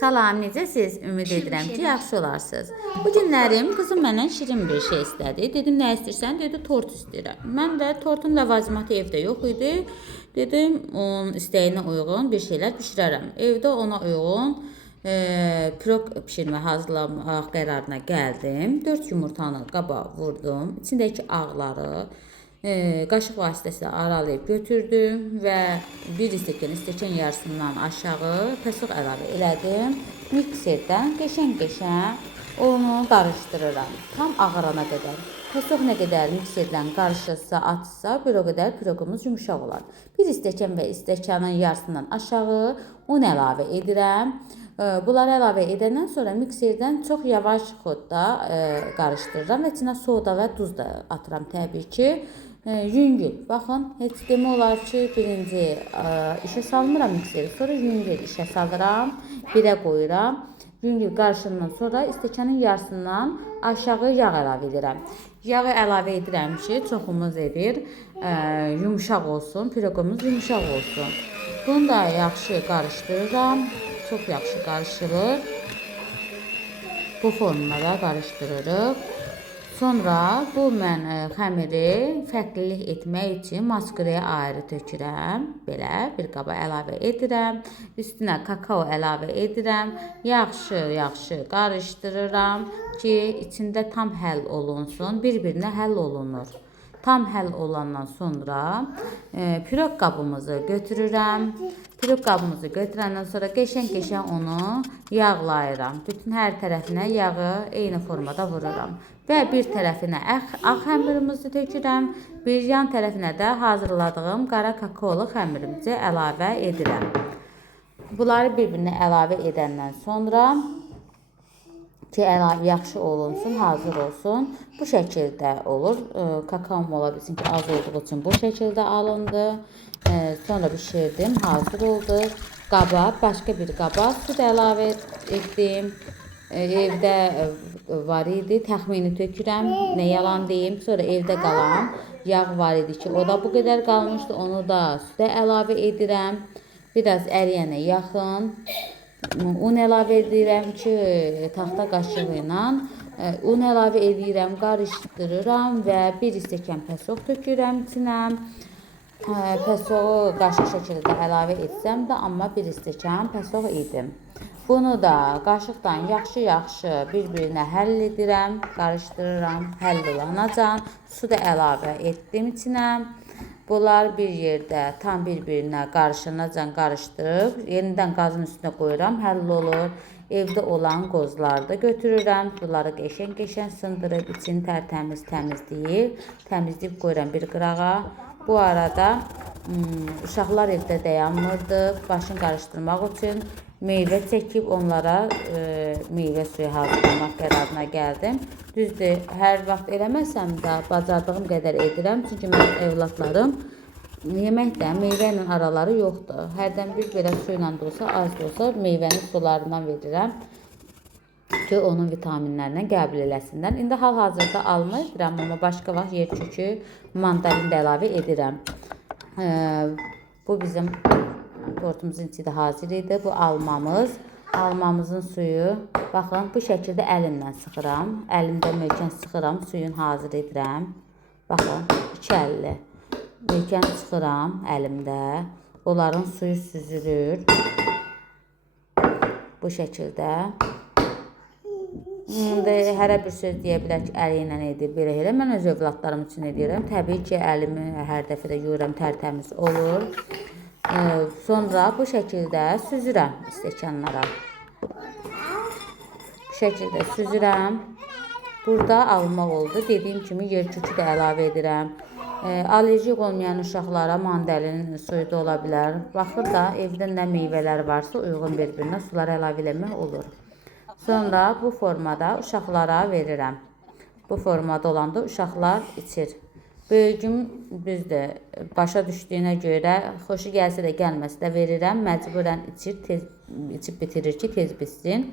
Salam, necəsiz? Ümid edirəm ki, yaxşı olarsınız. Bu günlərim qızım məndən şirin bir şey istədi. Dedim, nə istəyirsən? Dedi, tort istəyirəm. Mən də tortun ləvazimatı evdə yox idi. Dedim, onun istəyinə uyğun bir şeylər bişirərəm. Evdə ona uyğun pirog bişirmə hazırlamaq qərarına gəldim. 4 yumurtanı qaba vurdum. İçindəki ağları qaşıq vasitəsilə aralayıb götürdüm və bir stəkan yarısından aşağı pəsuq əlavə elədim. Mikserdən qəşəng onu qarışdırıram. Tam ağarana qədər. Pəsuq nə qədər mikserdən qarışırsa, atsa, bir o qədər piroqumuz yumuşaq olar. Bir stəkan və stəkanın yarısından aşağı un əlavə edirəm. Bunları əlavə edəndən sonra mikserdən çox yavaş xodda qarışdırıram və içinə soda və duz da atıram təbii ki. Yüngül. Baxın, heç demək olar ki, birinci işə salmıram mikseri, sonra yüngül işə salıram, birə qoyuram. Yüngül qarışandan sonra stəkanın yarısından aşağı yağ əlavə edirəm. Yağı əlavə edirəm ki, çoxumuz edir, yumuşaq olsun, piroqumuz yumuşaq olsun. Bunu da yaxşı qarışdırıram, çox yaxşı qarışılır. Bu formada qarışdırırıq. Sonra bu mən xəmiri fərqlilik etmək üçün masquraya ayrı tökürəm. Belə bir qaba əlavə edirəm. Üstünə kakao əlavə edirəm. Yaxşı qarışdırıram ki, içində tam həll olunsun. Bir-birinə həll olunur. Tam həll olandan sonra piroq qabımızı götürürəm. Piroq qabımızı götürəndən sonra qəşəng onu yağlayıram. Bütün hər tərəfinə yağı eyni formada vururam. Və bir tərəfinə ağ xəmirimizi tökürəm. Bir yan tərəfinə də hazırladığım qara kakaolu xəmirimizi əlavə edirəm. Bunları bir-birinə əlavə edəndən sonra ki, əlavə yaxşı olunsun, hazır olsun. Bu şəkildə olur. Kakaom ola bilsin ki, az olduğu üçün bu şəkildə alındı. Sonra bişirdim, hazır oldu. Qaba, başqa bir qaba süd əlavə etdim. Evdə var idi, təxmini tökürəm, nə yalan deyim. Sonra evdə qalan yağ var idi ki, o da bu qədər qalmışdı. Onu da südə əlavə edirəm. Biraz əriyənə yaxın. Un əlavə edirəm ki, taxta qaşığı ilə un əlavə edirəm, qarışdırıram və bir stəkan pəsuq tökürəm içinə. Pəsuğu qaşıq şəkildə əlavə etsəm də, amma bir stəkan pəsuq idi. Bunu da qaşıqdan yaxşı bir-birinə həll edirəm, qarışdırıram, həll olanacan. Su da əlavə etdim içinə. Bunlar bir yerdə tam bir-birinə qarışanacan qarışdırıb, yenidən qazın üstünə qoyuram, həll olur. Evdə olan qozları da götürürəm. Bunları qəşəng sındırıb, içini təmizləyib qoyuram bir qırağa. Bu arada uşaqlar evdə dayanmırdı. Başını qarışdırmaq üçün meyvə çəkib onlara meyvə suyu hazırlamaq qərarına gəldim. Düzdür, hər vaxt eləməsəm də bacardığım qədər edirəm. Çünki mənim evlatlarım yeməkdə meyvə ilə araları yoxdur. Hərdən bir belə su ilə də olsa, az da olsa meyvənin sularından verirəm ki, onun vitaminlərindən qəbul eləsinlər. İndi hal-hazırda alma edirəm, amma başqa vaxt yer kökü, mandalin də əlavə edirəm. Bu bizim tortumuzun içi də hazır idi. Bu almamız. Almamızın suyu. Baxın, bu şəkildə əlimlə sıxıram. Əlimdə möhkəm sıxıram, suyun hazır edirəm. Baxın, 2 əlli. Möhkəm sıxıram əlimdə. Onların suyu süzülür. Bu şəkildə. İndi hərə bir söz deyə bilər ki, əli ilə edir, belə elə. Mən öz övladlarım üçün edirəm. Təbii ki, əlimi hər dəfə də yuyuram, tərtəmiz olur. Sonra bu şəkildə süzürəm stəkanlara. Bu şəkildə süzürəm. Burada alma oldu. Dediyim kimi yer kökü də əlavə edirəm. Allerjik olmayan uşaqlara mandalin suyu da ola bilər. Baxır da evdə nə meyvələr varsa uyğun bir-birinə sular əlavə eləmək olur. Sonra bu formada uşaqlara verirəm. Bu formada olanda uşaqlar içir. Böyücüm düzdür, başa düşdüyünə görə, xoşu gəlsə də gəlməsə də verirəm. Məcburən içib bitirir ki, tez bitsin.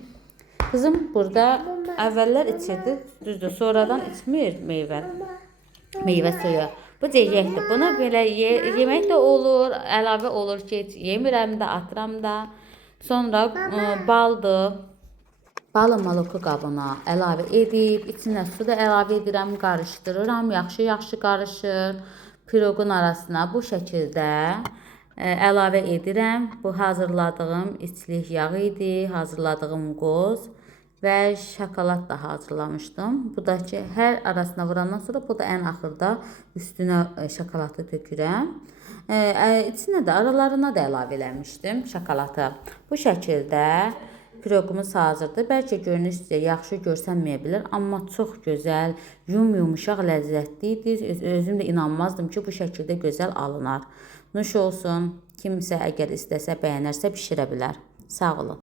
Qızım burada əvvəllər içirdi, düzdür, sonradan içmir meyvə suyu. Bu cəhətdir. Bunu belə yemək də olur, əlavə olur ki, yemirəm də, atıram da. Sonra baldır. Balı maloku qabına əlavə edib, içinə su da əlavə edirəm, qarışdırıram, yaxşı qarışır. Piroqun arasına bu şəkildə əlavə edirəm. Bu hazırladığım içlik yağ idi, hazırladığım qoz və şokolad da hazırlamışdım. Bu da ki, hər arasına vurandan sonra bu da ən axırda üstünə şokoladı tökürəm. İçinə də aralarına da əlavə eləmişdim şokoladı. Bu şəkildə piroqumuz hazırdır. Bəlkə görünüşcə yaxşı görsənməyə bilər, amma çox gözəl, yumuşaq, ləzzətli idi. Özüm də inanmazdım ki, bu şəkildə gözəl alınar. Nuş olsun. Kimsə əgər istəsə, bəyənərsə bişirə bilər. Sağ olun.